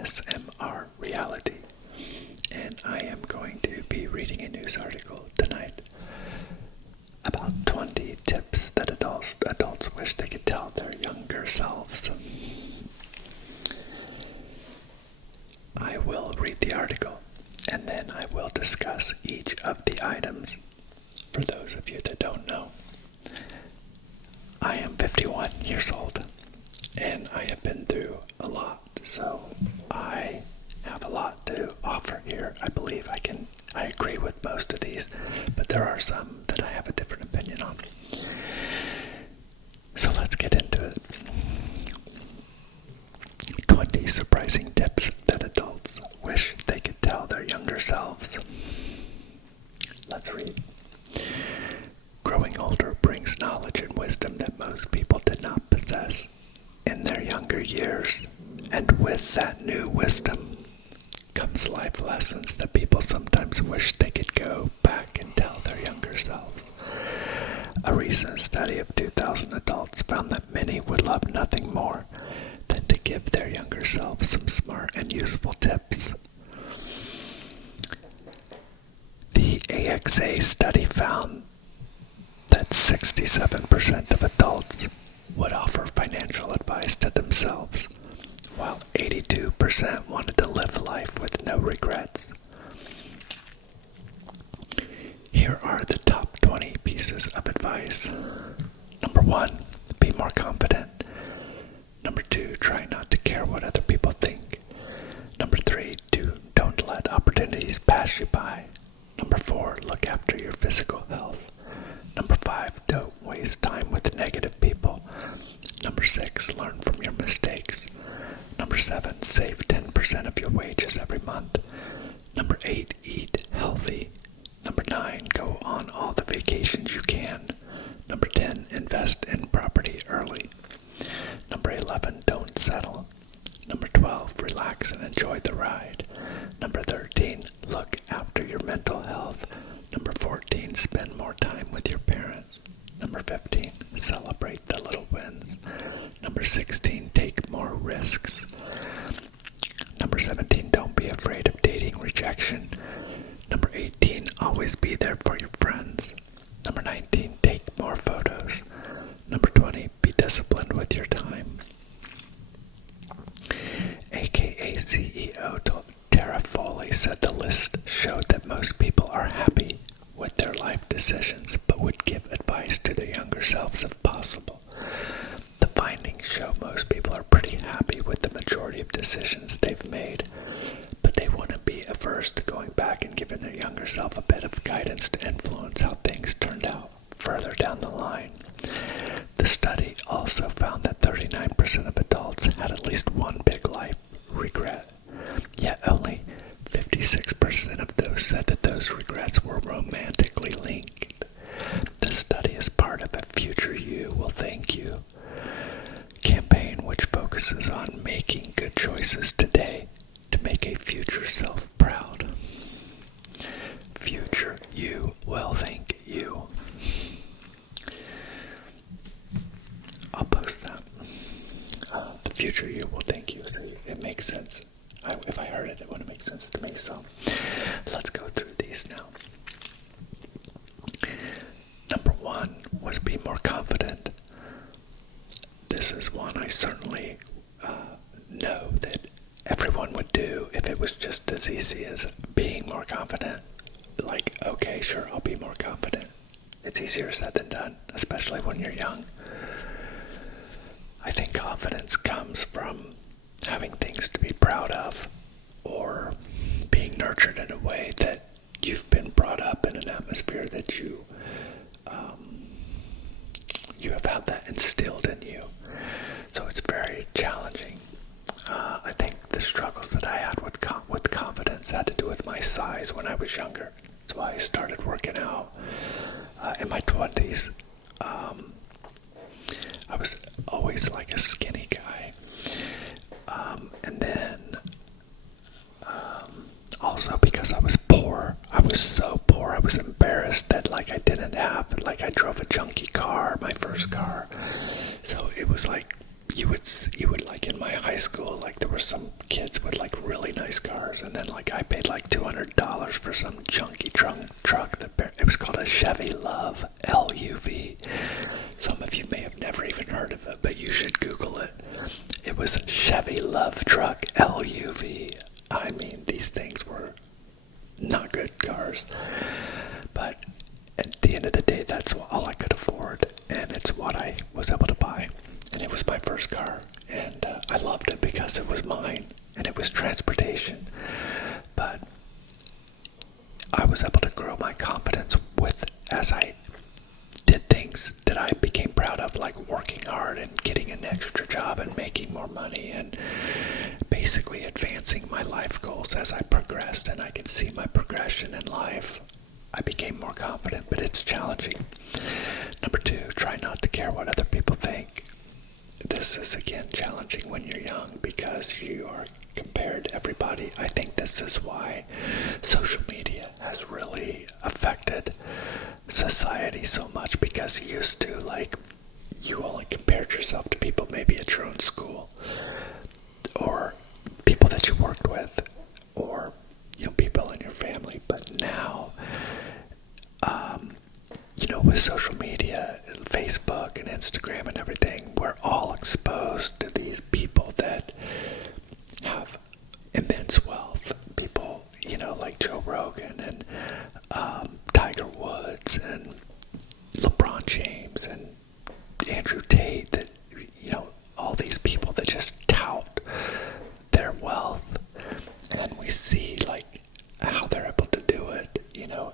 ASMR reality. And I am going to be reading a news article tonight about 20 tips that adults wish they could tell their younger selves. I will read the article, and then I will discuss each of the items for those of you that don't know. I am 51 years old, and I have been through a lot, so I have a lot to offer here. I believe I agree with most of these, but there are some that I have a different opinion on. So let's get into it. 20 surprising tips that adults wish they could tell their younger selves. Let's read. Growing older brings knowledge and wisdom that most people did not possess in their younger years, and with that new wisdom comes life lessons that people sometimes wish they could go back and tell their younger selves. A recent study of 2,000 adults found that many would love nothing more than to give their younger selves some smart and useful tips. The AXA study found that 67% of adults would offer financial advice to themselves, while 82% wanted to live life with no regrets. Here are the top 20 pieces of advice. Number 1, be more confident. Number 2, try not to care what other people think. Number 3, don't let opportunities pass you by. Number 4, look after your physical health. Number 5, don't waste time with negative people. Number 6, learn from your mistakes. Number 7, save 10% of your wages every month. Number 8, eat healthy. Number 9, go on all the vacations you can. Number 10, invest in property early. Number 11, don't settle. Number 12, relax and enjoy the ride. Number 13, look after your mental health. Number 14, spend more time with your parents. Number 15, celebrate the little wins. Number 16, take more risks. Number 17, don't be afraid of dating rejection. Number 18, always be there for your friends. Number 19, take more photos. Number 20, be disciplined with your time. AKA CEO Tara Foley said the list showed that most people are happy with their life decisions, but would give advice to their younger selves if possible. The findings show most people are pretty happy with the majority of decisions they've made, but they wouldn't be averse to going back and giving their younger self a bit of guidance to influence how things turned out further down the line. The study also found that 39% of adults had at least one big life regret, yet only 56% of those said that those regrets were romantically linked. The study is part of a Future You Will Thank You campaign, which focuses on making good choices today to make a future self proud. Future You Will Thank You. I'll post that. The future you will thank you. So it makes sense. If I heard it, it would make sense to me. So let's go through these now. Number 1 was be more confident. This is one I certainly know that everyone would do if it was just as easy as being more confident. Like, okay, sure, I'll be more confident. It's easier said than done, especially when you're young. I think confidence comes from having things to be proud of, or being nurtured in a way that you've been brought up in an atmosphere that you have had that instilled in you. So it's very challenging. I think the struggles that I had with confidence had to do with my size when I was younger. That's why I started working out in my 20s. I was always like a skinny guy. And then also because I was poor, I was so poor, I was embarrassed that like I didn't have, like I drove a junky car, my first car. So it was like, you would like in my high school, like there were some kids with like some junky truck. It was called a Chevy Love, LUV. Some of you may have never even heard of it, but you should Google it. It was a Chevy Love truck, LUV. I mean, these things were not good cars. But at the end of the day, that's all I could afford, and it's what I was able to buy. And it was my first car, and I loved it because it was mine, and it was transportation. But I was able to grow my confidence as I did things that I became proud of, like working hard and getting an extra job and making more money and basically advancing my life goals as I progressed, and I could see my progression in life. I became more confident, but it's challenging. Number 2, try not to care what other people think. This is again challenging when you're young because you are compared to everybody. I think this is why social media has really affected society so much, because used to, like, you only compared yourself to people maybe at your own school or people that you worked with or people in your family. But now with social media, Facebook and Instagram and everything, we're all exposed to these people that have immense wealth. People, like Joe Rogan and Tiger Woods and LeBron James and Andrew Tate, that, all these people that just tout their wealth, and we see, like, how they're able to do it,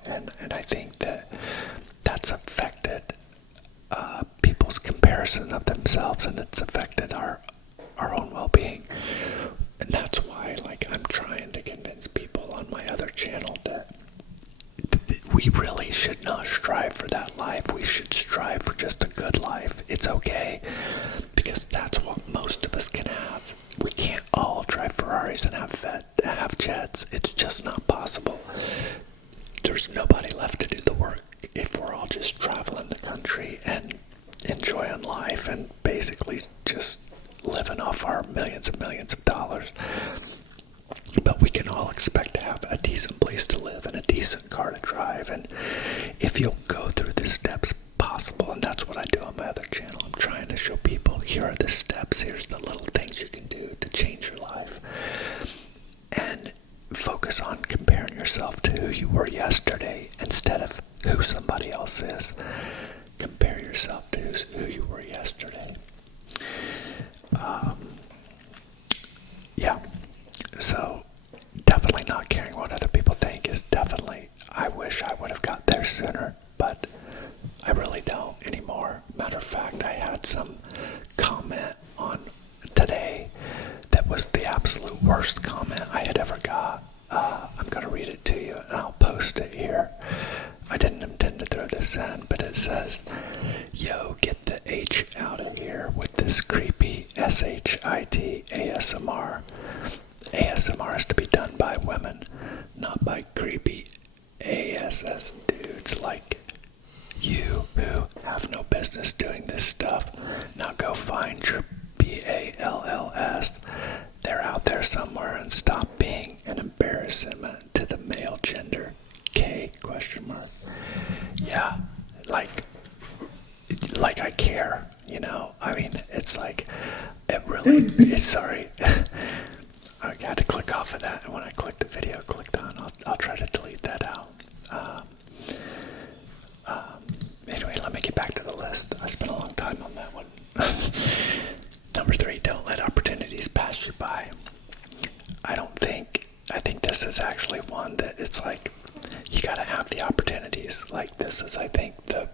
and I think that's affected people's comparison of themselves, and it's affected our own well-being. And that's why, like, I'm trying to convince people on my other channel that we really should not strive for that life. We should strive for just a good life. It's okay, because that's what most of us can have. We can't all drive Ferraris and have jets. It's just not possible. There's nobody left to do the work if we're all just traveling the country and enjoying life and basically just living off our millions and millions of dollars. But we can all expect to have a decent place to live and a decent car to drive. And if you'll go through the steps possible, and that's what I do on my other channel, I'm trying to show people, here are the steps, here's the little things you can do to change your life. And focus on comparing yourself to who you were yesterday instead of who somebody else is. Compare yourself to who you were yesterday. So definitely not caring what other people think is definitely, I wish I would have got there sooner, but I really don't anymore. Matter of fact, I had some comment on today that was the absolute worst comment I had ever got. I'm going to read it to you, and I'll post it here. I didn't intend to throw this in, but it says, "Yo, get the H out of here with this creepy SHIT ASMR. ASMR is to be done by women, not by creepy ASS dudes like you who have no business doing this stuff. Now go find your BALLS. They're out there somewhere, and stop being an embarrassment to the male gender. K ? Yeah, like I care, I mean, it's like, it really is. Sorry. I had to click off of that, and when I clicked the video clicked on, I'll try to delete that out. Anyway, let me get back to the list. I spent a long time on that one. Number 3, don't let opportunities pass you by. I think this is actually one that it's like, you gotta have the opportunities. Like, this is, I think, the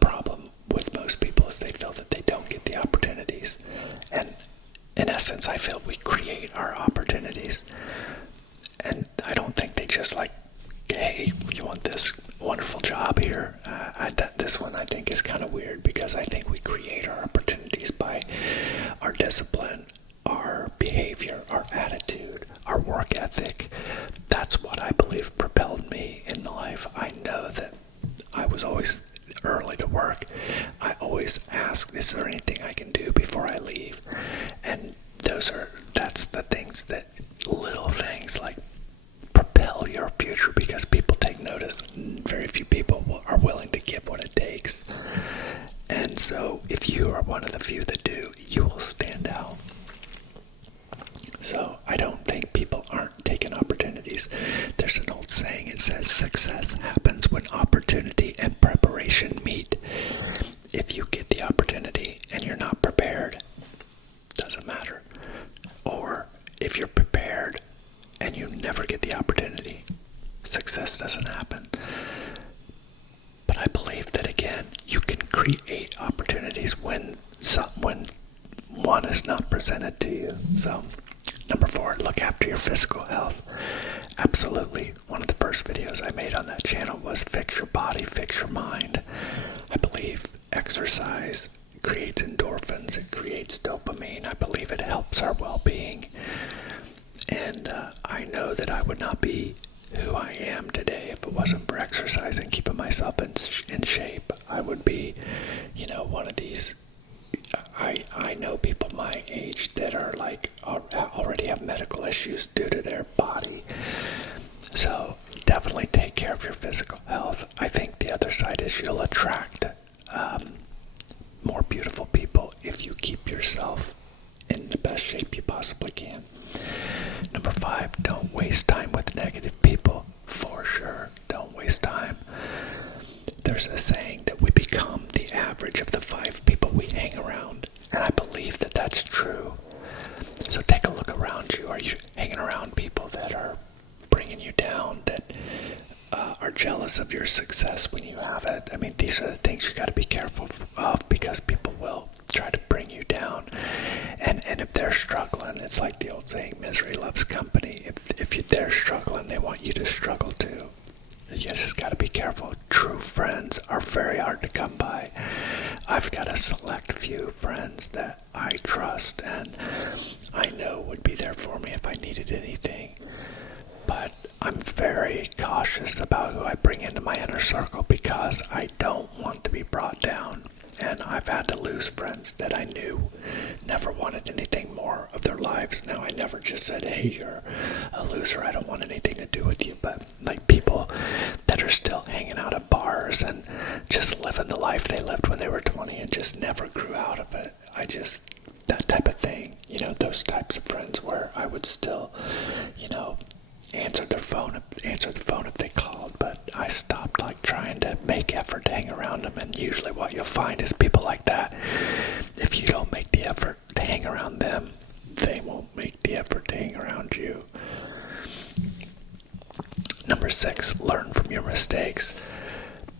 problem with most people is they feel that they don't get the opportunities. And in essence, I feel we create our opportunities. And I don't think they just like, hey, you want this wonderful job here? This one I think is kind of weird, because I think we create our opportunities by our discipline, our behavior, our attitude, our work ethic. That's what I believe propelled me in life. I know that I was always early to work. I always ask, is there anything I can do before I leave? And that's the things, that little things like propel your future, because people so if you are one of the few that do, you will stand out. So I don't think people aren't taking opportunities. There's an old saying, it says success happens when opportunity and preparation meet. If you get the opportunity and you're not prepared, doesn't matter. Or if you're prepared and you never get the opportunity, success doesn't happen. But I believe that, again, you can create opportunities when one is not presented to you. So, number 4, look after your physical health. Absolutely. One of the first videos I made on that channel was fix your body, fix your mind. I believe exercise creates endorphins, it creates dopamine. I believe it helps our well-being. And I know that I would not be who I am today if it wasn't for exercise and keeping myself in shape. I would be, one of these. I know people my age that are already have medical issues due to their body. So definitely take care of your physical health. I think the other side is you'll attract more beautiful people if you keep yourself in the best shape you possibly can. Number 5, don't waste time with negative people. For sure, don't waste time. There's a saying that we become the average of the 5 people we hang around, and I believe that that's true. So take a look around you. Are you hanging around people that are bringing you down, that are jealous of your success when you have it? I mean, these are the things you got to be careful of, because people will try to bring you down. And if they're struggling, it's like the old saying, misery loves company. If they're struggling, they want you to struggle too. You just got to be careful. True friends are very hard to come by. I've got a select few friends that I trust and I know would be there for me if I needed anything. But I'm very cautious about who I bring into my inner circle because I don't want to be brought down. And I've had to lose friends that I knew never wanted anything more of their lives. Now, I never just said, hey, you're a loser, I don't want anything to do with you. But like people that are still hanging out at bars and just living the life they lived when they were 20 and just never grew out of it. That type of thing, those types of friends where I would still, answer the phone if they called, but I stopped trying to make effort to hang around them. And usually what you'll find is people like that, if you don't make the effort to hang around them, they won't make the effort to hang around you. Number 6, learn from your mistakes.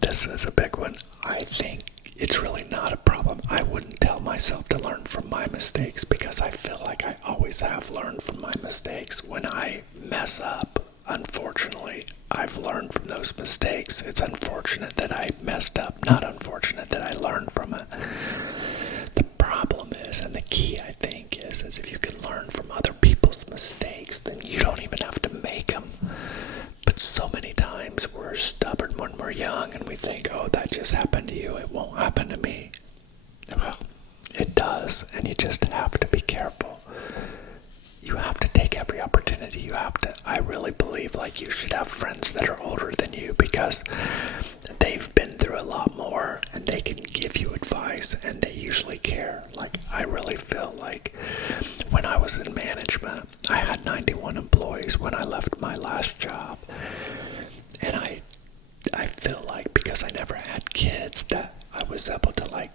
This is a big one. I think it's really not a problem. I wouldn't tell myself to learn from my mistakes because I feel like I always have learned from my mistakes. When I mess up, unfortunately, I've learned from those mistakes. It's unfortunate that I messed up, not unfortunate that I learned from it. The problem is, and the key I think is if you can learn from other people's mistakes, then you don't even have to make them. But so many times we're stubborn when we're young and we think, oh, that just happened to you, it won't happen to me. Well, it does, and you just have to be careful. You have to take every opportunity. I really believe you should have friends that are older than you because they've been through a lot more and they can give you advice and they usually care. I really feel like when I was in management, I had 91 employees when I left my last job. And I feel like because I never had kids that I was able to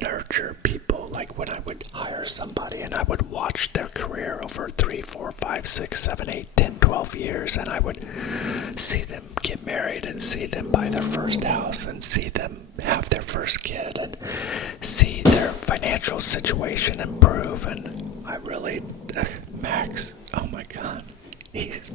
nurture people. When I would hire somebody and I would watch their career over 3, 4, 5, 6, 7, 8, 10, 12 years, and I would see them get married and see them buy their first house and see them have their first kid and see their financial situation improve. And I really, Max, oh my God, he's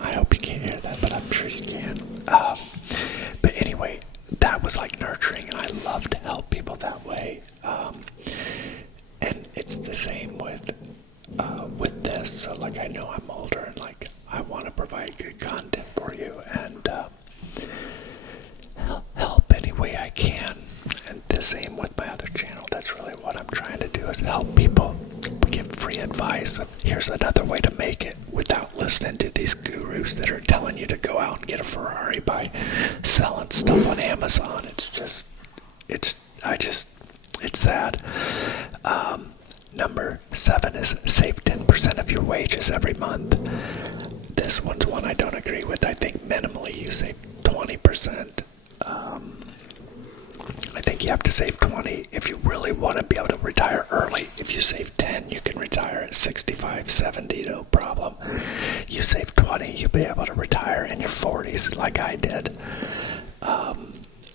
I hope you can't hear that, but I'm sure you can. But anyway, that was nurturing, and I love to help people that way. And it's the same with this. So I know I'm older, and I want to provide good content for you and help any way I can. And the same with my other channel. That's really what I'm trying to do, is help people, give free advice. Here's another way to make it without listening to these gurus that are telling you to go out and get a Ferrari by selling stuff on Amazon. It's just purchase every month. This one's one I don't agree with. I think minimally you save 20%. I think you have to save 20 if you really want to be able to retire early. If you save 10, you can retire at 65, 70, no problem. You save 20, you'll be able to retire in your 40s like I did.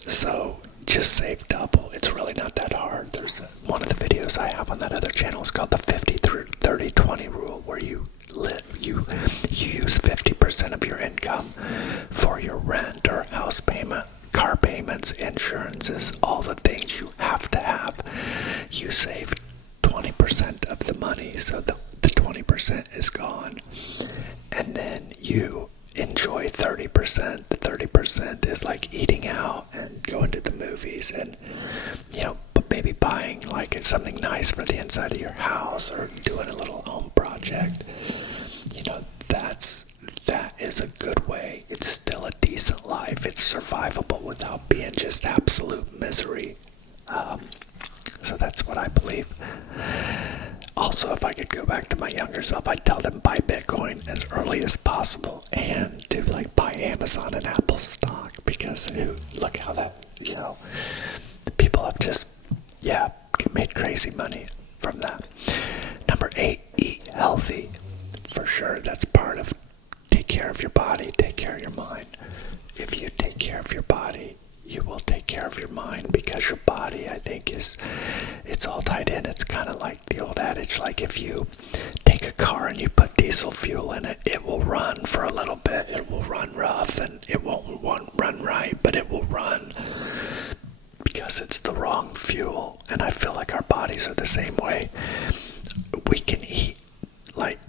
So just save double. It's really not that hard. There's one of the videos I have on that other channel is called the 50-30-20 rule, where you use 50% of your income for your rent or house payment, car payments, insurances, all the things you have to have. You save 20% of the money, so the 20% is gone. And then you enjoy 30%. The 30% is like eating out and going to the movies and, maybe buying like something nice for the inside of your house or doing a little home project. That is a good way. It's still a decent life. It's survivable without being just absolute misery. So that's what I believe. Also, if I could go back to my younger self, I'd tell them buy Bitcoin as early as possible and to buy Amazon and Apple stock, because look how that, the people have just, made crazy money from that. Number 8, eat healthy. For sure, that's part of take care of your body, take care of your mind. If you take care of your body, you will take care of your mind, because your body, I think, it's all tied in. It's kind of like the old adage, like if you take a car and you put diesel fuel in it, it will run for a little bit. It will run rough and it won't run right, but it will run because it's the wrong fuel. And I feel like our bodies are the same way. We can eat like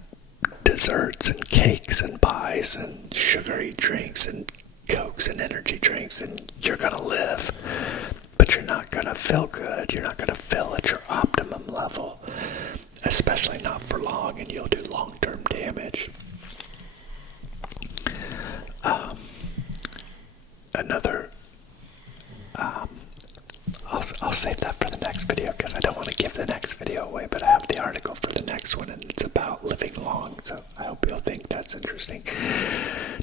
desserts and cakes and pies and sugary drinks and Cokes and energy drinks, and you're gonna live, but you're not gonna feel good. You're not gonna feel at your optimum level, especially not for long, and you'll do long-term damage. I'll save that for the next video, because I don't want to give the next video away, but I have the article for the next one, and it's about living long, so I hope you'll think that's interesting.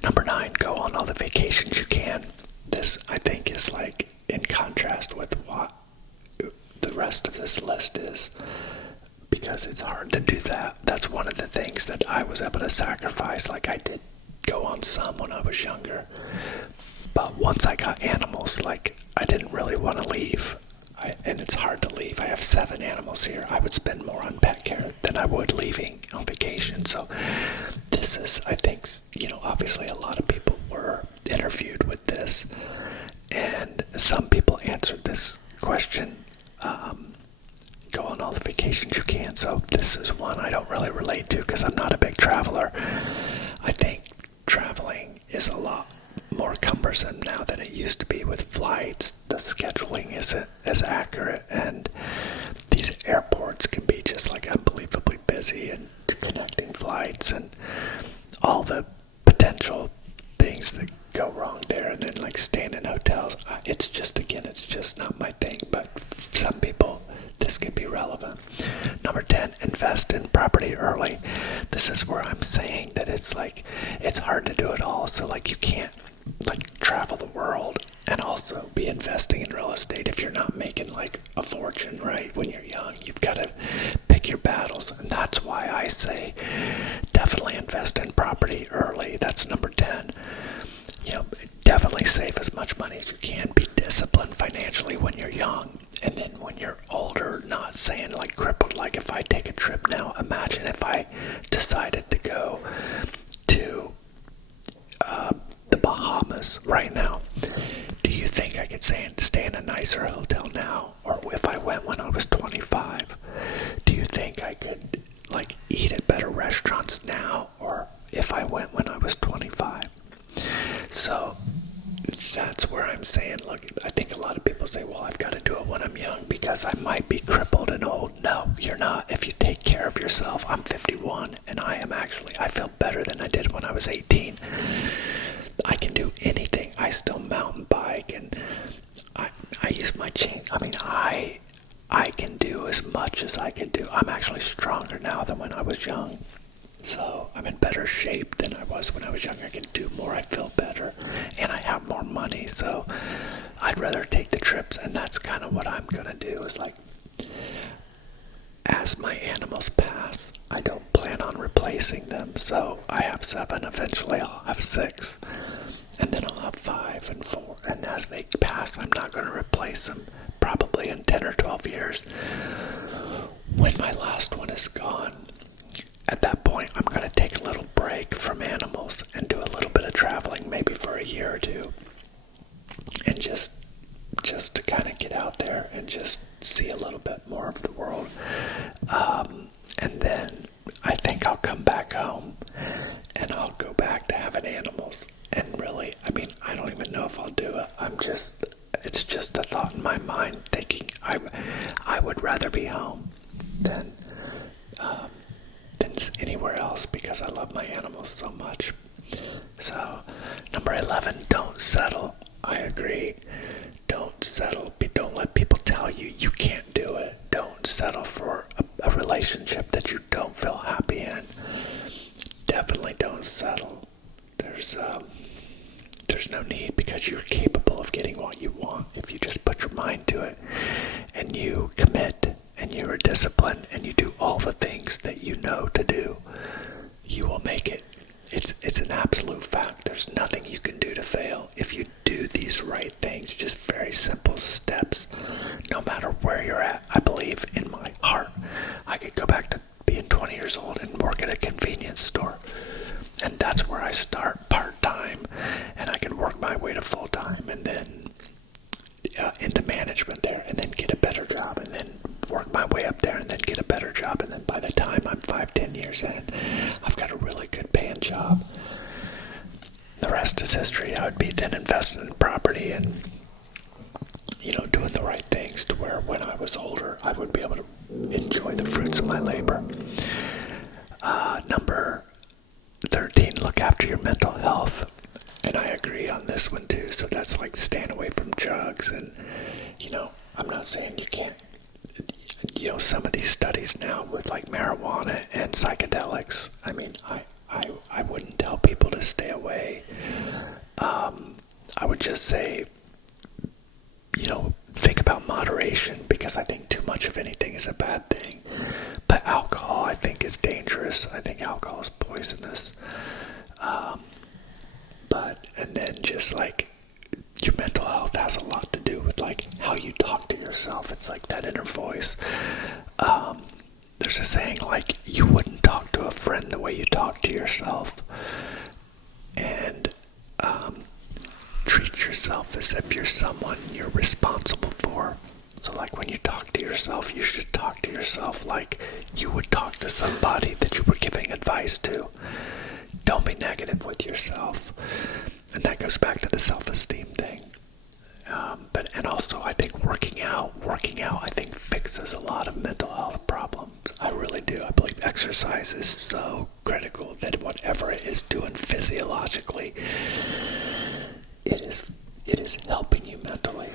Number 9, go on all the vacations you can. This, I think, is like in contrast with what the rest of this list is, because it's hard to do that. That's one of the things that I was able to sacrifice. Like, I did go on some when I was younger, but once I got animals, I didn't really want to leave. And it's hard to leave. I have 7 animals here. I would spend more on pet care than I would leaving on vacation. So this is, I think, obviously a lot of people were interviewed with this, and some people answered this question, go on all the vacations you can. So this is one I don't really relate to, because I'm not a big traveler. I think traveling is a lot more cumbersome now than it used to be with flights. The scheduling isn't as accurate, and these airports can be just unbelievably busy, and connecting flights and all the potential things that go wrong there, and then staying in hotels. It's just not my thing, but for some people this could be relevant. Number 10, invest in property early. This is where I'm saying that it's hard to do it all. So you can't travel the world and also be investing in real estate if you're not making a fortune, right? When you're young, you've got to pick your battles, and that's why I say definitely invest in property early. That's number 10. Definitely save as much money as you can. Be disciplined financially when you're young, and then when you're older, not saying crippled. If I take a trip now, imagine if I decided to go to the Bahamas right now. Do you think I could stay in a nicer hotel now, or if I went when I was 25? Do you think I could eat at better restaurants now, or if I went when I was 25? So that's where I'm saying, look, I think a lot of people say, well, I've got to do it when I'm young because I might be crippled and old. No, you're not. If you take care of yourself, I'm 51, and I feel better than I did when I was 18. I can do anything. I still mountain bike, and I use my chain. I can do as much as I can do. I'm actually stronger now than when I was young. So was when I was young. I can do more, I feel better, and I have more money, so I'd rather take the trips, and that's kind of what I'm gonna do, is like, as my animals pass, I don't plan on replacing them, so I have 7, eventually I'll have 6, and then I'll have 5 and 4, and as they pass, I'm not going to replace them, probably in 10 or 12 years. When my last one is gone, at that point, I'm going to take a little break from animals and do a little bit of traveling, maybe for a year or two, and just to kind of get out there and just see a little bit more of the world. And then I think I'll come back home and I'll go back to having animals. And really, I mean, I don't even know if I'll do it. It's just a thought in my mind, thinking I would rather be home than anywhere else, because I love my animals so much. So, number 11, don't settle. I agree. Don't settle. Don't let people tell you you can't do it. Don't settle for a relationship that you don't feel happy in. Definitely don't settle. There's no need, because you're capable of getting what you want if you just put your mind to it and you commit and you're disciplined and you do all the things that you know to do. You will make it. It's an absolute fact. There's nothing you can do to fail if you do these right things, just very simple steps. No matter where you're at, I believe in my heart, I could go back to being 20 years old and work at a convenience store. And that's where I start, part-time, and I can work my way to full-time, and then into management there, and then get a better job, and then work my way up there, and then get a better job, and then by the time I'm 5-10 years in, I've got a really good paying job. The rest is history. I would be then investing in property and, doing the right things to where when I was older, I would be able to enjoy the fruits of my labor. Number 13, look after your mental health. And I agree on this one too. So that's like staying away from drugs. And, I'm not saying you can't, some of these studies now with like marijuana and psychedelics, I mean, I wouldn't tell people to stay away. I would just say, think about moderation, because I think too much of anything is a bad thing. But alcohol, I think, is dangerous. I think alcohol is poisonous. And then just like your mental health has a lot to do with like how you talk to yourself. It's like that inner voice. There's a saying like, you wouldn't talk to a friend the way you talk to yourself. And treat yourself as if you're someone you're responsible for. So like when you talk to yourself, you should talk to yourself like you would talk to somebody that you were giving advice to. Don't be negative with yourself. And that goes back to the self-esteem thing. And also I think working out, I think fixes a lot of mental health problems. I really do. I believe exercise is so critical that whatever it is doing physiologically, it is helping you mentally.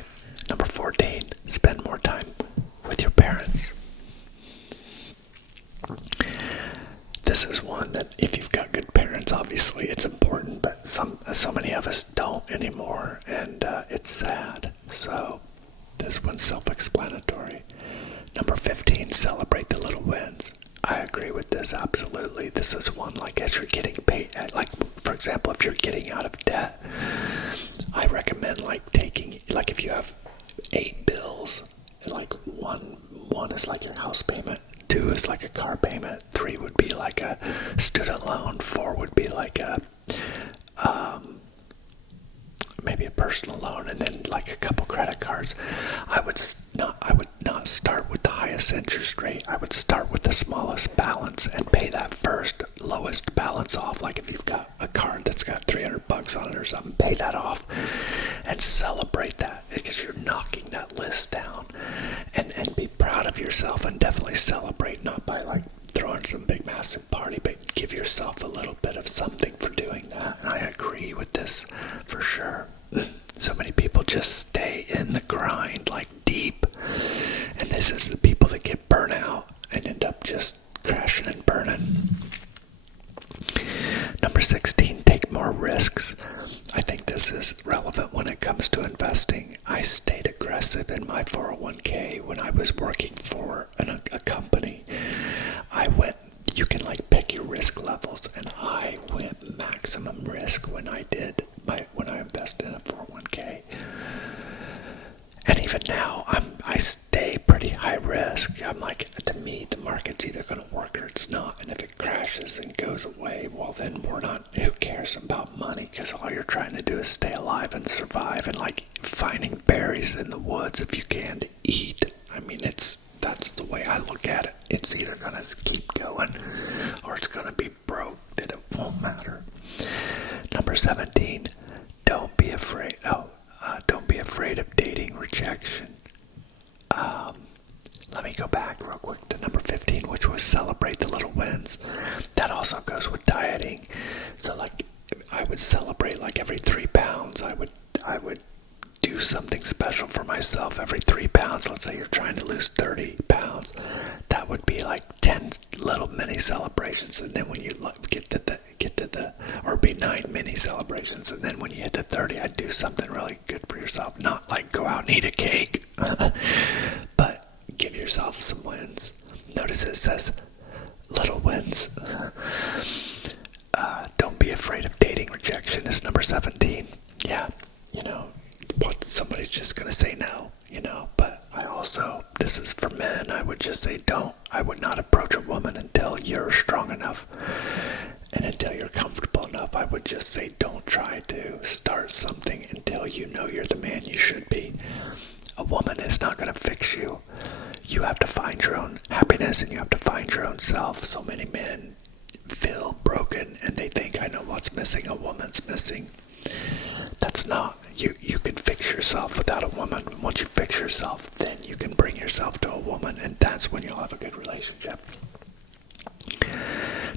Number 14, spend more time with your parents. This is one that if you've got good parents, obviously it's important, but so many of us don't anymore, and it's sad. So this one's self-explanatory. Number 15, celebrate the little wins. I agree with this, absolutely. This is one, like, as you're getting paid, like, for example, if you're getting out of debt, I recommend, like, if you have 8 bills, like, one is like your house payment, 2 is like a car payment, 3 would be like a student loan, 4 would be like a, maybe a personal loan, and then like a couple credit cards. I would not start with the highest interest rate. I would start with the smallest balance and pay that first lowest balance off. Like if you've got a card that's got $300 on it or something, pay that off and celebrate that, because you're knocking that list down, and be proud of yourself, and definitely celebrate, not by like throwing some big massive party, but give yourself a little bit of something for doing that. And I agree with this for sure. So many people just stay in the grind, like deep, and this is the people that get burnt out and end up just crashing and burning. Number 16, investing, I stayed aggressive in my 401k when I was working for a company. You can like pick your risk levels, and I went maximum risk when I invested in a 401k. And even now, I stay pretty high risk. I'm like, to me, the market's either going to work or it's not. And if it crashes and goes away, well, then who cares about money? Because all you're trying to do is stay alive and survive, and like finding berries in the woods if you can to eat. I mean, that's the way I look at it. It's either going to keep going or it's going to be broke, and it won't matter. Number 17, don't be afraid. Don't be afraid of dating rejection. Let me go back real quick to number 15, which was celebrate the little wins. That also goes with dieting. So like, I would celebrate like every 3 pounds. I would do something special for myself every 3 pounds. Let's say you're trying to lose 30 pounds. That would be like 10 little mini celebrations. And then when you or be 9 mini celebrations. And then when you hit the 30, I'd do something really good for yourself. Not like go out and eat a cake, but give yourself some wins. Notice it says little wins. Don't be afraid of dating rejection is number 17. Yeah, somebody's just going to say no, but this is for men, I would just say I would not approach a woman until you're strong enough and until you're comfortable enough. I would just say don't try to start something until you know you're the man you should be. A woman is not going to fix you. You have to find your own happiness and you have to find your own self. So many men feel broken and they think, I know what's missing, a woman's missing. That's not. You can fix yourself without a woman. Once you fix yourself, then you can bring yourself to a woman, and that's when you'll have a good relationship.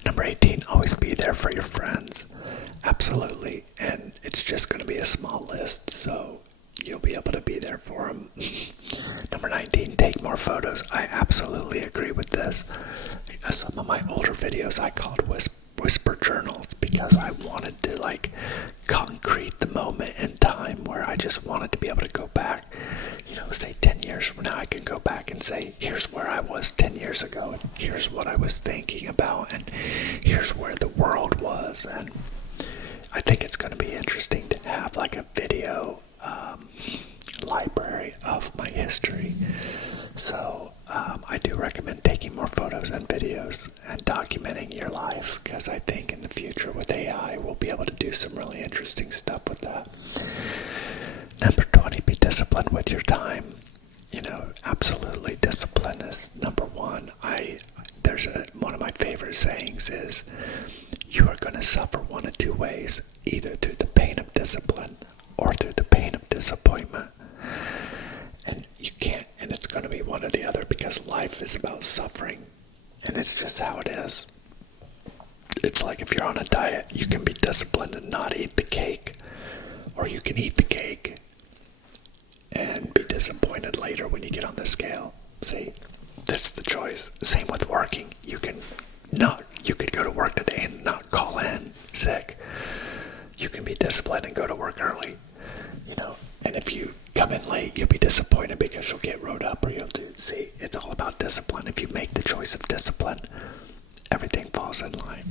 Number 18, always be there for your friends. Absolutely. And it's just going to be a small list, so you'll be able to be there for them. Number 19, take more photos. I absolutely agree with this. Some of my older videos I called whisper journals because I wanted to like concrete the moment in time where I just wanted to be able to go back, say 10 years from now, I can go back and say, here's where I was 10 years ago, and here's what I was thinking about, and here's where the world was. And I think it's going to be interesting to have like a video library of my history. So I do recommend taking more photos and videos and documenting your life, because I think in the future with AI we'll be able to do some really interesting stuff with that. Number 20, be disciplined with your time. Absolutely, discipline is number 1. One of my favorite sayings is, you are going to suffer one of 2 ways, either through the pain of discipline or through the pain of disappointment. And it's going to be one or the other, because life is about suffering, and it's just how it is. It's like if you're on a diet, you can be disciplined and not eat the cake, or you can eat the cake and be disappointed later when you get on the scale. See, that's the choice. Same with working. You could go to work today and not call in sick. You can be disciplined and go to work early, and if you come in late, you'll be disappointed because you'll get rode up, or see, it's all about discipline. If you make the choice of discipline, everything falls in line.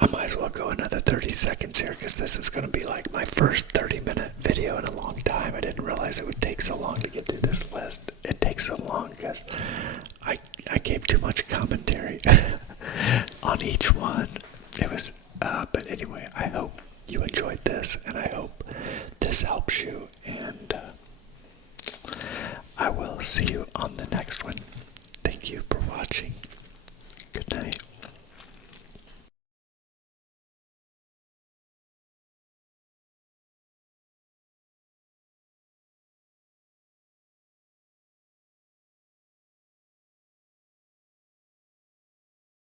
I might as well go another 30 seconds here, because this is going to be like my first 30-minute video in a long time. I didn't realize it would take so long to get through this list. It takes so long because I gave too much commentary on each one. It was, but anyway, I hope you enjoyed this, and I hope this helps you, and I will see you on the next one.